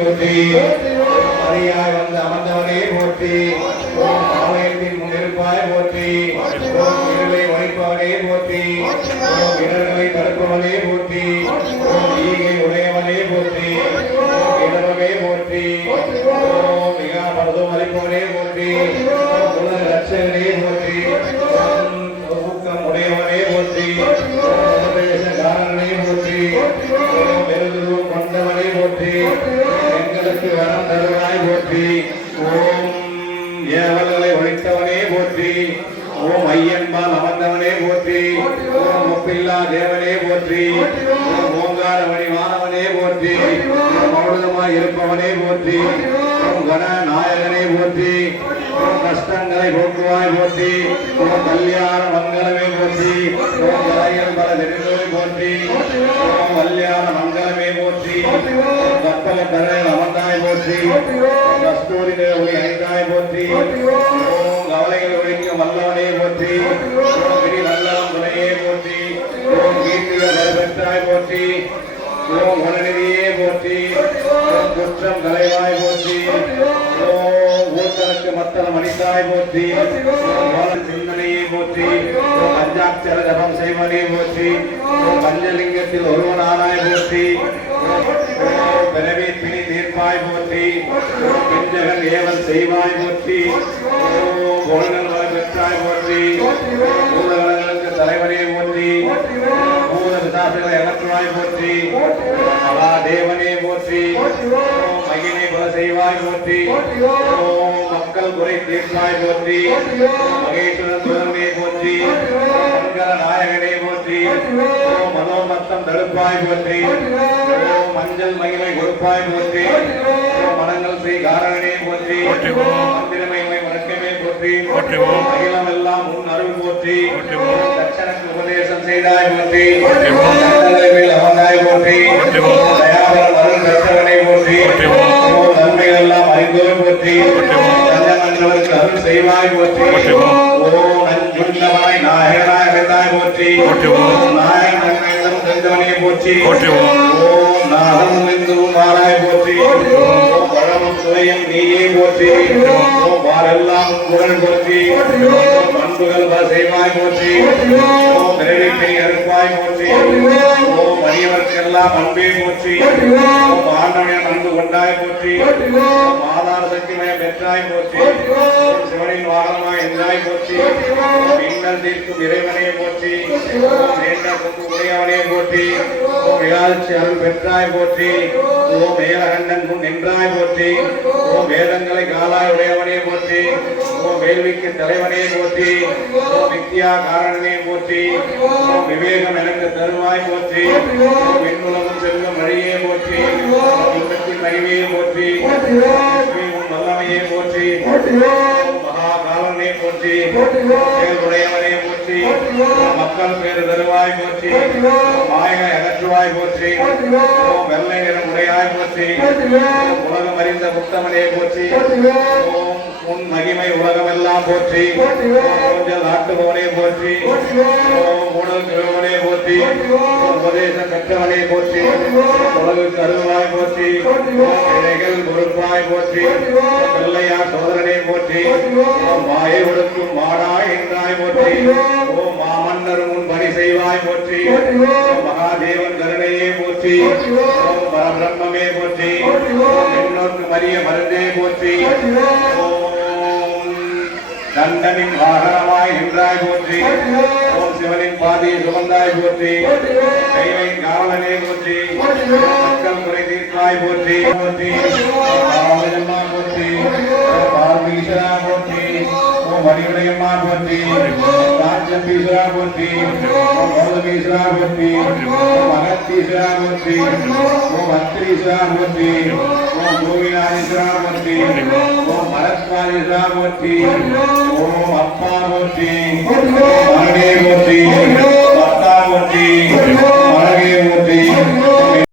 போற்றி மரியாய் வந்து அமர்ந்தவனே போற்றி ஆலயத்தின் முன்னிருப்பாய் போற்றி இருளை ஒழிப்பவனே போற்றி இடர்களை தடுப்பவனே போற்றி ஈகை உடையவனே போற்றி இடமே போற்றி மிக பரதும் அளிப்பவனே போற்றி உலக ரட்சகனே போற்றி ஊக்கம் உடையவனே போற்றி காரணனே போற்றி பெருதுருவம் கொண்டவனே போற்றி எங்களுக்கு வரம் தருவாய் போற்றி ஓம் ஏவல்களை ஒழித்தவனே போற்றி ஓம் ஐயன்பால் அமர்ந்தவனே போற்றி ஓம் ஒப்பில்லா தேவனே போற்றி ஓம் ஓங்காரமணி மாணவனே போற்றி மௌனமாய் இருப்பவனே போற்றி ஓம் கண நாயகனே போற்றி ஓம் கஷ்டங்களை போக்குவாய் போற்றி ஓம் கல்யாண மங்களமே போற்றி ஓம் கலையல் பல நெருங்கலை போற்றி ஓம் கல்யாண மங்களமே போற்றி கப்பல கரையில் அமர்ந்தாய் போற்றி கஸ்தூரி ஒளி அணிந்தாய் போற்றி ஓம் கவலைகள் ஒழிக்க வல்லவனே போற்றி ஓம் கிரி நல்லவன் துணையே போற்றி ஓம் கீர்த்திகள் வரப்பெற்றாய் போற்றி ஓம் குணநிதியே போற்றி ஓம் குற்றம் கலைவாய் போற்றி ஓம் ஊர்தலுக்கு மத்தளம் அணித்தாய் போற்றி ஓம் சிந்தனையை போற்றி ஓம் பஞ்சாட்சர ஜபம் செய்வனே போற்றி ஓம் பஞ்சலிங்கத்தில் ஒருவனானாய் போற்றி ஓம் பிறவி பிணி தீர்ப்பாய் போற்றி ஓம் பிஞ்சகன் ஏவல் செய்வாய் போற்றி ஓம் குணங்கள் வர பெற்றாய் போற்றி பூதகணங்களுக்கு தலைவனே போற்றி பூத விசாசங்களை அகற்றுவாய் போற்றி மகாதேவனே போற்றி ஓம் மகினை பல செய்வாய் போற்றி ஓம் மக்கள் குறை தீர்ப்பாய் போற்றி மகேஸ்வரன் துணமே போற்றி மங்கள நாயகனே போற்றி ஓம் மனோமத்தம் தடுப்பாய் போற்றி ஓம் மஞ்சள் மகிமை கொடுப்பாய் போற்றி ஓம் மனங்கள் ஸ்ரீ காரணனே போற்றி மந்திரமயமை வணக்கமே போற்றி அகிலம் எல்லாம் உன் அருள் போற்றி தட்சணக்கு உபதேசம் செய்தாய் போற்றி மேல் அமர்ந்தாய் போற்றி தயாபரம் அருள் பெற்றவனை போற்றி நன்மைகள் எல்லாம் அறிந்தோர் போற்றி தஞ்சமன்றவருக்கு அருள் செய்வாய் போற்றி ஓம் நஞ்சுள்ளவனாய் நாயகனாய் அடைந்தாய் போற்றி நாயகன் நன்மையிடம் சென்றவனே போற்றி ஓம் நாகம் என்று மாறாய் போற்றி ஓம் பழமும் சுவையும் நீயே போற்றி ஓம் வாரெல்லாம் புகழ் போற்றி ஓம் அன்புகள் செய்வாய் போற்றி ஓம் பிறவிப்பை அறுப்பாய் போற்றி ஓம் அரியவர்க்கெல்லாம் அன்பே போற்றி ஓம் ஆண்டவனின் அன்பு கொண்டாய் போற்றி ஓம் ஆதார சக்திமயம் பெற்றாய் போற்றி ஓம் சிவனின் வாகனமாய் என்றாய் போற்றி ஓம் இன்னல் தீர்க்கும் இறைவனே போற்றி ஓம் நீண்ட கொம்பு உடையவனே போற்றி ஓம் விகாட்சி அருள் பெற்றாய் போற்றி ஓம் மேலகண்டன் முன் நின்றாய் போற்றி ஓம் வேதங்களை காலாய் உடையவனே போற்றி ஓம் வேள்விக்கு தலைவனே போற்றி ஓம் வித்யா காரணனே போற்றி ஓம் விவேகம் எனக்கு தருவாய் போற்றி ஓம் விண்ணுலகம் செல்லும் வழியே போற்றி யுகத்தின் மகிமையே போற்றி உன் வல்லமையே போற்றி மகா காலனே போற்றி செயல்புடையவனே போற்றி மக்கள் பேரு தருவாய் போற்றி மாயனை அகற்றுவாய் போற்றி ஓம் வெள்ளை நிறம் உடையாய் போற்றி உலகம் அறிந்த முத்தமனே போற்றி ஓம் உன் மகிமை உலகமெல்லாம் போற்றி ஊஞ்சல் நாட்டுபவனே போற்றி ஓம் உடல் திருவனே போற்றி உபதேசம் பெற்றவனே போற்றி உலகு கருவாய் போற்றி இழைகள் பொறுப்பாய் போற்றி பிள்ளையார் சோதரனே போற்றி மாயை ஒடுக்கும் மாடாய் என்றாய் போற்றி ஓம் மாமன்னர் உன் பணி செய்வாய் போற்றி மகாதேவன் கருணையே போற்றி ஓம் பரபிரம்மே போற்றி என்னோர்க்கு மரிய மருந்தே போற்றி தண்டனின் வாகனமாய் நின்றாய் போற்றி ஓம் சிவனின் பாதையை சுமந்தாய் போற்றி கைவையின் காவலனே போற்றி மக்கள் குறை தீர்த்தாய் போற்றி போற்றி போற்றி பார்வீஸ்வரா போற்றி ஓம் மணியுடையம்மா போற்றி ராஜம்பீஸ்வரா போற்றி ஓம் கௌதமீஸ்வரா போற்றி ஓம் அகத்தீஸ்வரா போற்றி ஓம் அத்திரீஸ்வரா போற்றி ஓம் கோவிநாதீஸ்வரா போற்றி ஓம் மரத்வாதீஸ்வரா போற்றி ஓம் அப்பா போற்றி மரணே போற்றி